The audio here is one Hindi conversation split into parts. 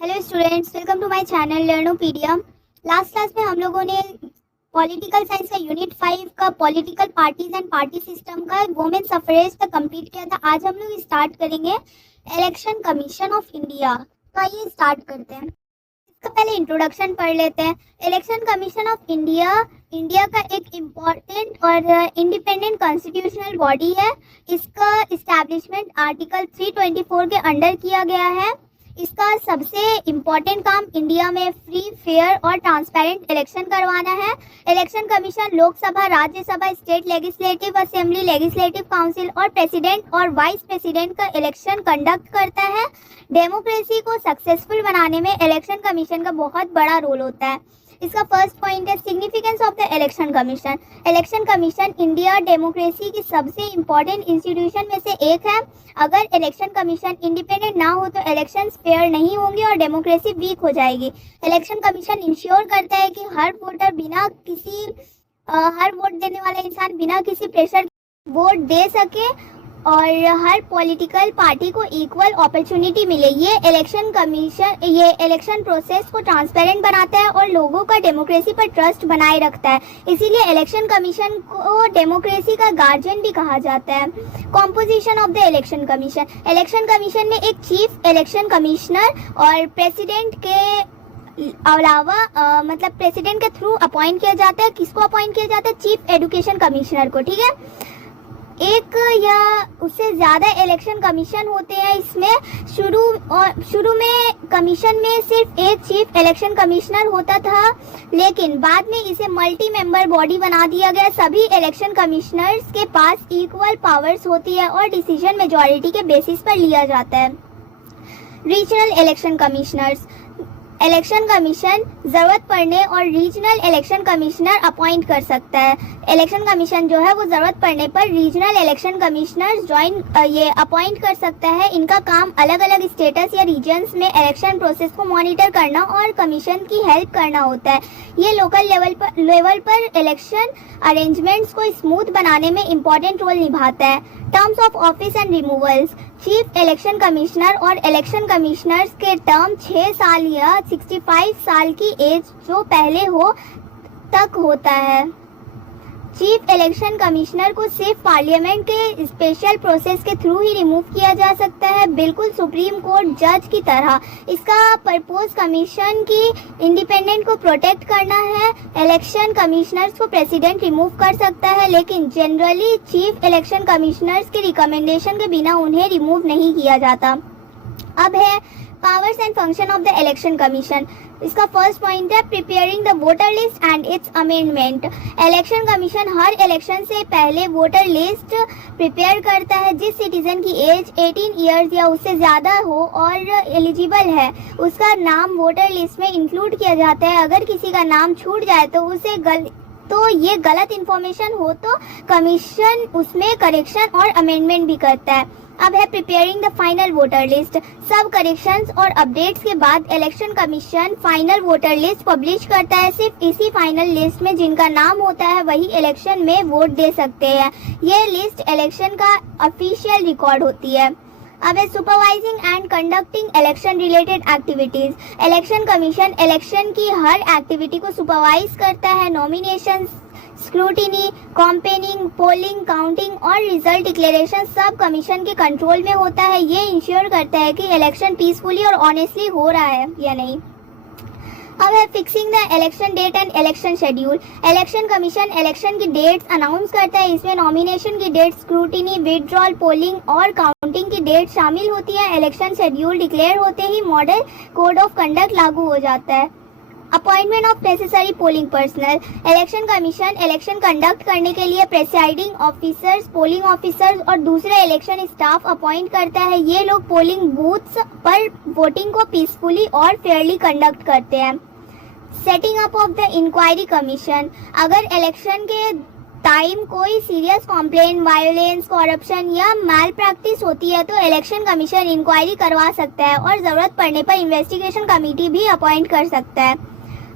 Hello students, welcome to my channel Learnopedia. Last class में हम लोगों ने पॉलिटिकल साइंस का यूनिट 5 का political parties and party system का वुमेन सफरेज तक कंप्लीट किया था। आज हम लोग स्टार्ट करेंगे इलेक्शन कमीशन ऑफ इंडिया का। ये स्टार्ट करते हैं। इसका पहले इंट्रोडक्शन पढ़ लेते हैं। Election commission of India India का एक इम्पॉर्टेंट और इंडिपेंडेंट कॉन्स्टिट्यूशनल बॉडी है। इसका इस्टेब्लिशमेंट आर्टिकल 324 के अंडर किया गया है। इसका सबसे इम्पॉर्टेंट काम इंडिया में फ्री, फेयर और ट्रांसपेरेंट इलेक्शन करवाना है। Election commission Lok Sabha, Rajya Sabha, state legislative assembly, legislative council और प्रेसिडेंट और वाइस प्रेसिडेंट का इलेक्शन कंडक्ट करता है। डेमोक्रेसी को सक्सेसफुल बनाने में इलेक्शन कमीशन का बहुत बड़ा रोल होता है। इसका फर्स्ट पॉइंट है significance of the election commission. Election commission India democracy की सबसे इम्पोर्टेंट इंस्टीट्यूशन में से एक है। अगर इलेक्शन कमीशन इंडिपेंडेंट ना हो तो इलेक्शंस फेयर नहीं होंगे और डेमोक्रेसी वीक हो जाएगी। इलेक्शन कमीशन इंश्योर करता है कि हर वोट देने वाला इंसान बिना किसी प्रेशर वोट दे सके और हर पॉलिटिकल पार्टी को इक्वल अपॉर्चुनिटी मिले। ये इलेक्शन प्रोसेस को ट्रांसपेरेंट बनाता है और लोगों का डेमोक्रेसी पर ट्रस्ट बनाए रखता है। इसीलिए इलेक्शन कमीशन को डेमोक्रेसी का गार्जियन भी कहा जाता है। Composition of the election commission. Election commission में एक चीफ इलेक्शन कमिश्नर और प्रेसिडेंट के अलावा मतलब प्रेसिडेंट के थ्रू अपॉइंट किया जाता है। किसको अपॉइंट किया जाता है? चीफ एजुकेशन कमिश्नर को। ठीक है, एक या उससे ज़्यादा इलेक्शन कमीशन होते हैं। इसमें शुरू में कमीशन में सिर्फ एक चीफ इलेक्शन कमिश्नर होता था, लेकिन बाद में इसे मल्टी मेंबर बॉडी बना दिया गया। सभी इलेक्शन कमिश्नर्स के पास इक्वल पावर्स होती है और डिसीजन मेजॉरिटी के बेसिस पर लिया जाता है। Regional election commissioners. Election commission ज़रूरत पड़ने और रीजनल इलेक्शन कमिश्नर अपॉइंट कर सकता है। इलेक्शन कमीशन जो है वो ज़रूरत पड़ने पर रीजनल इलेक्शन कमिश्नर्स अपॉइंट कर सकता है। इनका काम अलग अलग स्टेटस या रीजन्स में इलेक्शन प्रोसेस को मॉनिटर करना और कमीशन की हेल्प करना होता है। ये लोकल लेवल पर इलेक्शन अरेंजमेंट्स को स्मूथ बनाने में इम्पॉर्टेंट रोल निभाता है। Terms of office and removals. Chief election commissioner और इलेक्शन कमिश्नर्स के टर्म 6 साल या 65 साल की एज जो पहले हो तक होता है। चीफ इलेक्शन कमिश्नर को सिर्फ पार्लियामेंट के स्पेशल प्रोसेस के थ्रू ही रिमूव किया जा सकता है, बिल्कुल सुप्रीम कोर्ट जज की तरह। इसका पर्पस कमीशन की इंडिपेंडेंट को प्रोटेक्ट करना है। इलेक्शन कमिश्नर्स को प्रेसिडेंट रिमूव कर सकता है, लेकिन जनरली चीफ इलेक्शन कमिश्नर्स के रिकमेंडेशन के बिना उन्हें रिमूव नहीं किया जाता। अब है powers and function of the election commission. इसका फर्स्ट पॉइंट है preparing the voter list and it's amendment. Election commission her election से पहले वोटर लिस्ट प्रिपेयर करता है। जिस सिटीजन की एज 18 इयर्स या उससे ज़्यादा हो और एलिजिबल है, उसका नाम वोटर लिस्ट में इंक्लूड किया जाता है। अगर किसी का नाम छूट जाए तो ये गलत इन्फॉर्मेशन हो तो कमीशन उसमें करेक्शन और अमेंडमेंट भी करता है। अब है preparing the final voter list. सब करेक्शंस और अपडेट्स के बाद election commission final voter list publish करता है। सिर्फ इसी फाइनल लिस्ट में जिनका नाम होता है वही इलेक्शन में वोट दे सकते हैं। ये लिस्ट इलेक्शन का ऑफिशियल रिकॉर्ड होती है। अब है supervising and conducting election related activities. Election commission election की हर एक्टिविटी को सुपरवाइज करता है। Nomination, scrutiny, campaigning, polling, counting और रिजल्ट डिक्लेरेशन सब कमीशन के कंट्रोल में होता है। ये इंश्योर करता है कि इलेक्शन पीसफुली और ऑनेस्टली हो रहा है या नहीं। अब है fixing the election date and election schedule. Election commission election की डेट्स अनाउंस करता है। इसमें नॉमिनेशन की डेट, स्क्रूटिनी, विड्रॉल, पोलिंग और काउंटिंग की डेट शामिल होती है। इलेक्शन शेड्यूल डिक्लेयर होते ही मॉडल कोड ऑफ कंडक्ट लागू हो जाता है। Appointment of necessary polling personnel. Election commission election conduct करने के लिए प्रेसाइडिंग ऑफिसर्स, पोलिंग ऑफिसर्स और दूसरे इलेक्शन स्टाफ अपॉइंट करता है। ये लोग पोलिंग बूथ्स पर वोटिंग को पीसफुली और फेयरली कंडक्ट करते हैं। Setting up of the inquiry commission. अगर इलेक्शन के टाइम कोई सीरियस कंप्लेंट, वायलेंस, करप्शन या मैल प्रैक्टिस होती है तो इलेक्शन कमीशन इंक्वायरी करवा सकता है और ज़रूरत पड़ने पर इन्वेस्टिगेशन कमेटी भी अपॉइंट कर सकता है।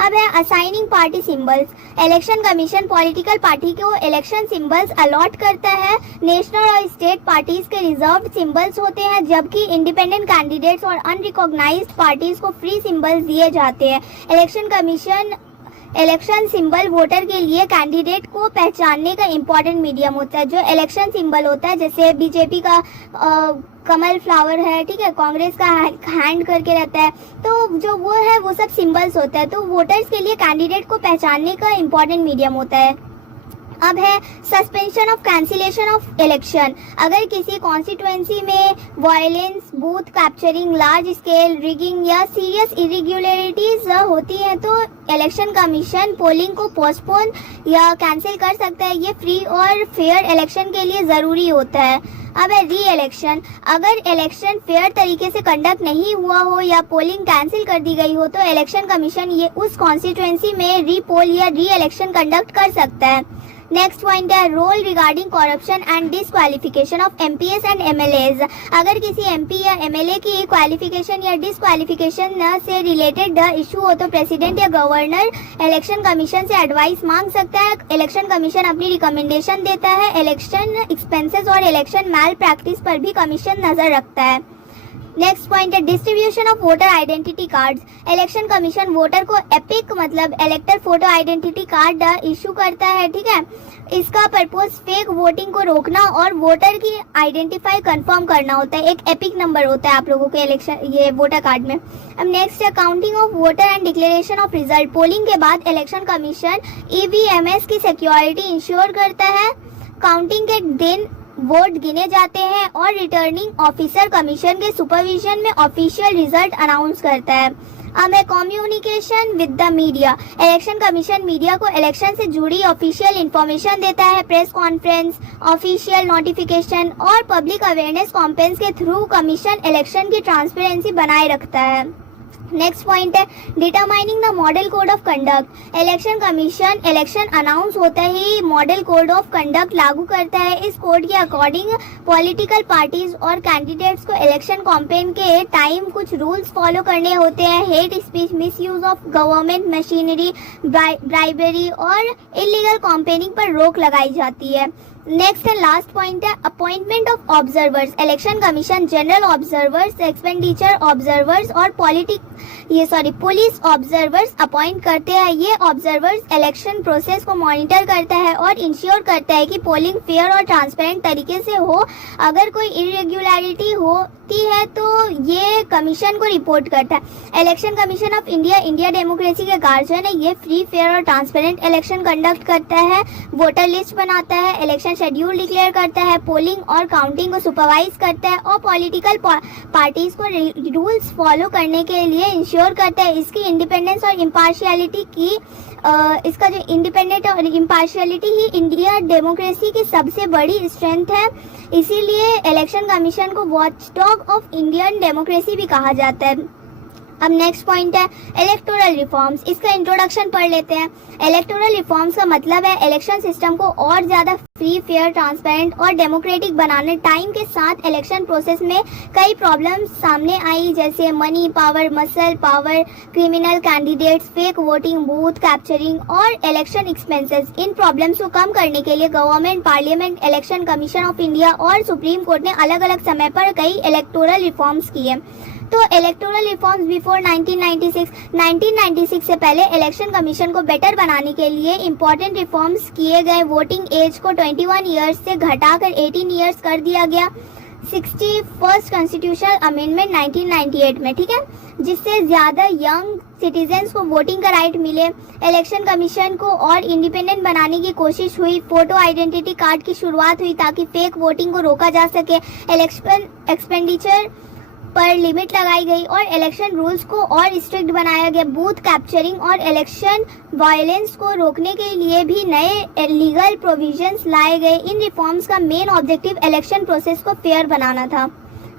अब है assigning party symbols. Election commission political party को इलेक्शन सिंबल्स अलॉट करता है। नेशनल और स्टेट पार्टीज के रिजर्व्ड सिंबल्स होते हैं, जबकि इंडिपेंडेंट कैंडिडेट्स और अनरिकॉग्नाइज्ड पार्टीज को फ्री सिंबल्स दिए जाते हैं। Election commission election symbol voter के लिए कैंडिडेट को पहचानने का इम्पोर्टेंट मीडियम होता है। जो इलेक्शन सिंबल होता है, जैसे बीजेपी का कमल फ्लावर है, ठीक है, कांग्रेस का हैंड करके रहता है, तो जो वो है वो सब सिंबल्स होता है। तो वोटर्स के लिए कैंडिडेट को पहचानने का इम्पोर्टेंट मीडियम होता है। अब है suspension of cancellation of election. अगर किसी कॉन्स्टिट्यूएंसी में violence, booth capturing, large scale rigging या सीरियस इरेगुलरिटीज होती हैं तो इलेक्शन कमीशन पोलिंग को पोस्टपोन या कैंसिल कर सकता है। ये फ्री और फेयर इलेक्शन के लिए ज़रूरी होता है। अब है री इलेक्शन। अगर इलेक्शन फेयर तरीके से कंडक्ट नहीं हुआ हो या पोलिंग कैंसिल कर दी गई हो तो इलेक्शन कमीशन ये उस कॉन्स्टिट्यूएंसी में री पोल या री इलेक्शन कंडक्ट कर सकता है। नेक्स्ट पॉइंट है role regarding corruption and disqualification of MPs and MLAs. अगर किसी एमपी या एमएलए की क्वालिफिकेशन या डिसक्वालिफिकेशन से रिलेटेड इशू हो तो प्रेसिडेंट या गवर्नर इलेक्शन कमीशन से एडवाइस मांग सकता है। इलेक्शन कमीशन अपनी रिकमेंडेशन देता है। इलेक्शन एक्सपेंसेस और इलेक्शन मैल प्रैक्टिस पर भी कमीशन नजर रखता है। नेक्स्ट पॉइंट है distribution of voter identity cards. Election commission voter को एपिक मतलब इलेक्टर फोटो आइडेंटिटी कार्ड इशू करता है, ठीक है। इसका पर्पस फेक वोटिंग को रोकना और वोटर की आइडेंटिफाई कंफर्म करना होता है। एक एपिक नंबर होता है आप लोगों के इलेक्शन ये वोटर कार्ड में। अब नेक्स्ट है counting of voter and declaration of result. Polling के बाद इलेक्शन कमीशन ईवीएमएस की सिक्योरिटी इंश्योर करता है। काउंटिंग के दिन वोट गिने जाते हैं और रिटर्निंग ऑफिसर कमीशन के सुपरविजन में ऑफिशियल रिजल्ट अनाउंस करता है। अब है communication with the media. Election commission media को इलेक्शन से जुड़ी ऑफिशियल इंफॉर्मेशन देता है। प्रेस कॉन्फ्रेंस, ऑफिशियल नोटिफिकेशन और पब्लिक अवेयरनेस कैंपेन्स के थ्रू कमीशन इलेक्शन की ट्रांसपेरेंसी बनाए रखता है। नेक्स्ट पॉइंट है determining the model code of conduct. Election commission election announce होता ही मॉडल कोड ऑफ कंडक्ट लागू करता है। इस कोड के अकॉर्डिंग पॉलिटिकल पार्टीज और कैंडिडेट्स को इलेक्शन कैंपेन के टाइम कुछ रूल्स फॉलो करने होते हैं। Hate speech, miss use of government machinery, bribery और इलीगल कैंपेनिंग पर रोक लगाई जाती है। नेक्स्ट एंड लास्ट पॉइंट है appointment of observers. Election commission general observers, expenditure observers और पुलिस ऑब्जर्वर्स अपॉइंट करते हैं। ये ऑब्जर्वर्स इलेक्शन प्रोसेस को मॉनिटर करता है और इंश्योर करता है कि पोलिंग फेयर और ट्रांसपेरेंट तरीके से हो। अगर कोई इरेगुलरिटी होती है तो ये कमीशन को रिपोर्ट करता है। Election commission of India India democracy के गार्जियन है। ये फ्री, फेयर और ट्रांसपेरेंट इलेक्शन कंडक्ट करता है, वोटर लिस्ट बनाता है, इलेक्शन शेड्यूल डिक्लेयर करता है, पोलिंग और काउंटिंग को सुपरवाइज करता है और पॉलिटिकल पार्टीज को रूल्स फॉलो करने के लिए इंश्योर करता है। इसकी इंडिपेंडेंस और इम्पार्शियलिटी की इसका जो इंडिपेंडेंट और इम्पार्शियलिटी ही इंडिया डेमोक्रेसी की सबसे बड़ी स्ट्रेंथ है। इसीलिए इलेक्शन कमीशन को वॉचडॉग ऑफ इंडियन डेमोक्रेसी भी कहा जाता है। अब नेक्स्ट पॉइंट है इलेक्टोरल रिफॉर्म्स। इसका इंट्रोडक्शन पढ़ लेते हैं। इलेक्टोरल रिफॉर्म्स का मतलब है इलेक्शन सिस्टम को और ज़्यादा फ्री, फेयर, ट्रांसपेरेंट और डेमोक्रेटिक बनाने। टाइम के साथ इलेक्शन प्रोसेस में कई प्रॉब्लम्स सामने आई, जैसे money power, muscle power, criminal candidates, fake voting, booth capturing और इलेक्शन एक्सपेंसेस। इन प्रॉब्लम्स को कम करने के लिए government, parliament, election commission of India और सुप्रीम कोर्ट ने अलग अलग समय पर कई इलेक्टोरल रिफॉर्म्स किए। तो इलेक्टोरल रिफॉर्म्स बिफोर 1996 से पहले इलेक्शन कमीशन को बेटर बनाने के लिए इम्पोर्टेंट रिफॉर्म्स किए गए। वोटिंग एज को 21 ईयर्स से घटाकर 18 ईयर्स कर दिया गया। 61st कॉन्स्टिट्यूशनल अमेंडमेंट 1998 में, ठीक है, जिससे ज्यादा यंग सिटीजन्स को वोटिंग का राइट मिले। इलेक्शन कमीशन को और इंडिपेंडेंट बनाने की कोशिश हुई। फोटो आइडेंटिटी कार्ड की शुरुआत हुई ताकि फेक वोटिंग को रोका जा सके। इलेक्शन एक्सपेंडिचर पर लिमिट लगाई गई और इलेक्शन रूल्स को और स्ट्रिक्ट बनाया गया। बूथ कैप्चरिंग और इलेक्शन वायलेंस को रोकने के लिए भी नए लीगल प्रोविजंस लाए गए। इन रिफॉर्म्स का मेन ऑब्जेक्टिव इलेक्शन प्रोसेस को फेयर बनाना था।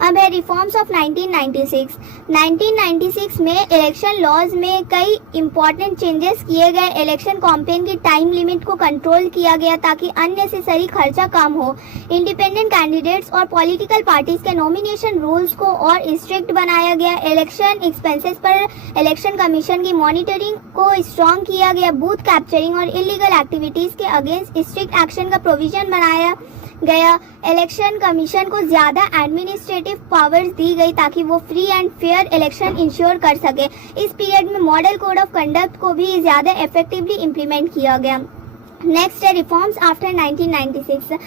अब है रिफॉर्म्स ऑफ 1996। 1996 में इलेक्शन लॉज में कई इंपॉर्टेंट चेंजेस किए गए। इलेक्शन कैंपेन की टाइम लिमिट को कंट्रोल किया गया ताकि अननेसेसरी खर्चा कम हो। इंडिपेंडेंट कैंडिडेट्स और पॉलिटिकल पार्टीज के नॉमिनेशन रूल्स को और स्ट्रिक्ट बनाया गया। इलेक्शन एक्सपेंसेस पर इलेक्शन कमीशन की मॉनिटरिंग को स्ट्रॉन्ग किया गया। बूथ कैप्चरिंग और इलीगल एक्टिविटीज के अगेंस्ट स्ट्रिक्ट एक्शन का प्रोविजन बनाया गया। इलेक्शन कमीशन को ज्यादा एडमिनिस्ट्रेटिव पावर्स दी गई ताकि वो free and fair election ensure कर सके। इस पीरियड में मॉडल कोड ऑफ कंडक्ट को भी ज्यादा इफेक्टिवली इम्प्लीमेंट किया गया। नेक्स्ट है रिफॉर्म्स आफ्टर 1996।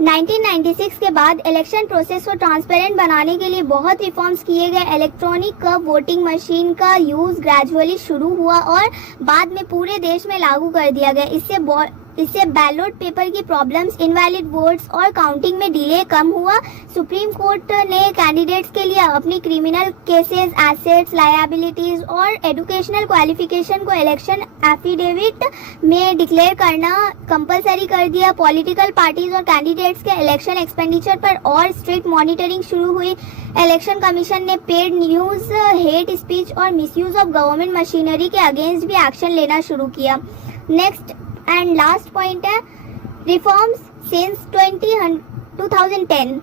1996 के बाद इलेक्शन प्रोसेस को ट्रांसपेरेंट बनाने के लिए बहुत रिफॉर्म्स किए गए। इलेक्ट्रॉनिक वोटिंग मशीन का यूज ग्रेजुअली शुरू हुआ और बाद में पूरे देश में लागू कर दिया गया। इससे बैलेट पेपर की प्रॉब्लम्स, इनवैलिड वोट्स और काउंटिंग में डिले कम हुआ। सुप्रीम कोर्ट ने कैंडिडेट्स के लिए अपनी क्रिमिनल केसेस, एसेट्स, लायबिलिटीज और एजुकेशनल क्वालिफिकेशन को इलेक्शन एफिडेविट में डिक्लेयर करना कंपलसरी कर दिया। पॉलिटिकल पार्टीज और कैंडिडेट्स के इलेक्शन एक्सपेंडिचर पर और स्ट्रिक्ट मॉनिटरिंग शुरू हुई। इलेक्शन कमीशन ने पेड न्यूज, हेट स्पीच और मिसयूज ऑफ गवर्नमेंट मशीनरी के अगेंस्ट भी एक्शन लेना शुरू किया। नेक्स्ट एंड लास्ट पॉइंट है रिफॉर्म्स सिंस 2010।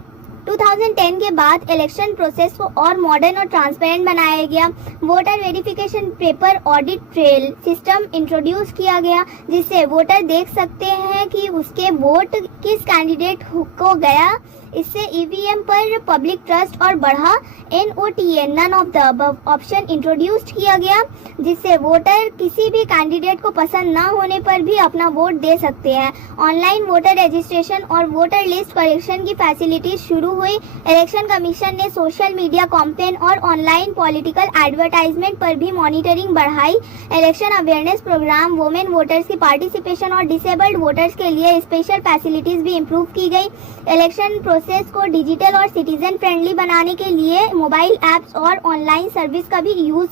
2010 के बाद इलेक्शन प्रोसेस को और मॉडर्न और ट्रांसपेरेंट बनाया गया। Voter verification paper audit trail system introduce किया गया, जिससे वोटर देख सकते हैं कि उसके वोट किस कैंडिडेट को गया। इससे ईवीएम पर पब्लिक ट्रस्ट और बढ़ा। NOTA none of the above option introduced किया गया, जिससे वोटर किसी भी कैंडिडेट को पसंद ना होने पर भी अपना वोट दे सकते हैं। ऑनलाइन वोटर रजिस्ट्रेशन और वोटर लिस्ट करेक्शन की फैसिलिटीज शुरू हुई। इलेक्शन कमीशन ने सोशल मीडिया कैंपेन और ऑनलाइन पॉलिटिकल एडवर्टाइजमेंट पर भी मॉनिटरिंग बढ़ाई। Election awareness programme, women voters की पार्टिसिपेशन और डिसेबल्ड वोटर्स के लिए स्पेशल फैसिलिटीज भी इम्प्रूव की गई। इलेक्शन प्रोसेस को डिजिटल और सिटीजन फ्रेंडली बनाने के लिए मोबाइल ऐप्स और ऑनलाइन सर्विस का भी यूज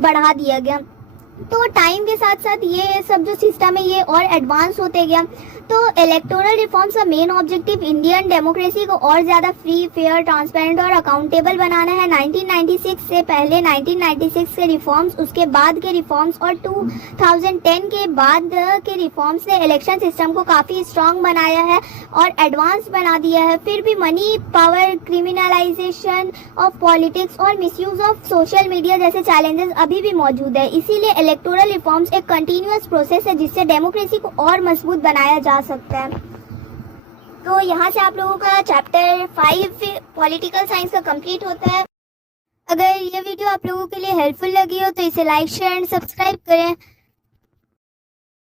बढ़ा दिया गया। तो टाइम के साथ साथ ये सब जो सिस्टम है ये और एडवांस होते गया। तो इलेक्टोरल रिफॉर्म्स का मेन ऑब्जेक्टिव इंडियन डेमोक्रेसी को और ज़्यादा फ्री, फेयर, ट्रांसपेरेंट और अकाउंटेबल बनाना है। 1996 से पहले 1996 के रिफॉर्म्स, उसके बाद के रिफॉर्म्स और 2010 के बाद के रिफॉर्म्स ने इलेक्शन सिस्टम को काफ़ी स्ट्रॉन्ग बनाया है और एडवांस बना दिया है। फिर भी money, power, criminalisation of politics और मिसयूज ऑफ सोशल मीडिया जैसे चैलेंजेस अभी भी मौजूद है। इसीलिए इलेक्टोरल रिफॉर्म्स एक कंटिन्यूअस प्रोसेस है जिससे डेमोक्रेसी को और मजबूत बनाया जा सकता है। तो यहाँ से आप लोगों का चैप्टर 5 पॉलिटिकल साइंस का कंप्लीट होता है। अगर ये वीडियो आप लोगों के लिए हेल्पफुल लगी हो तो इसे लाइक, शेयर एंड सब्सक्राइब करें।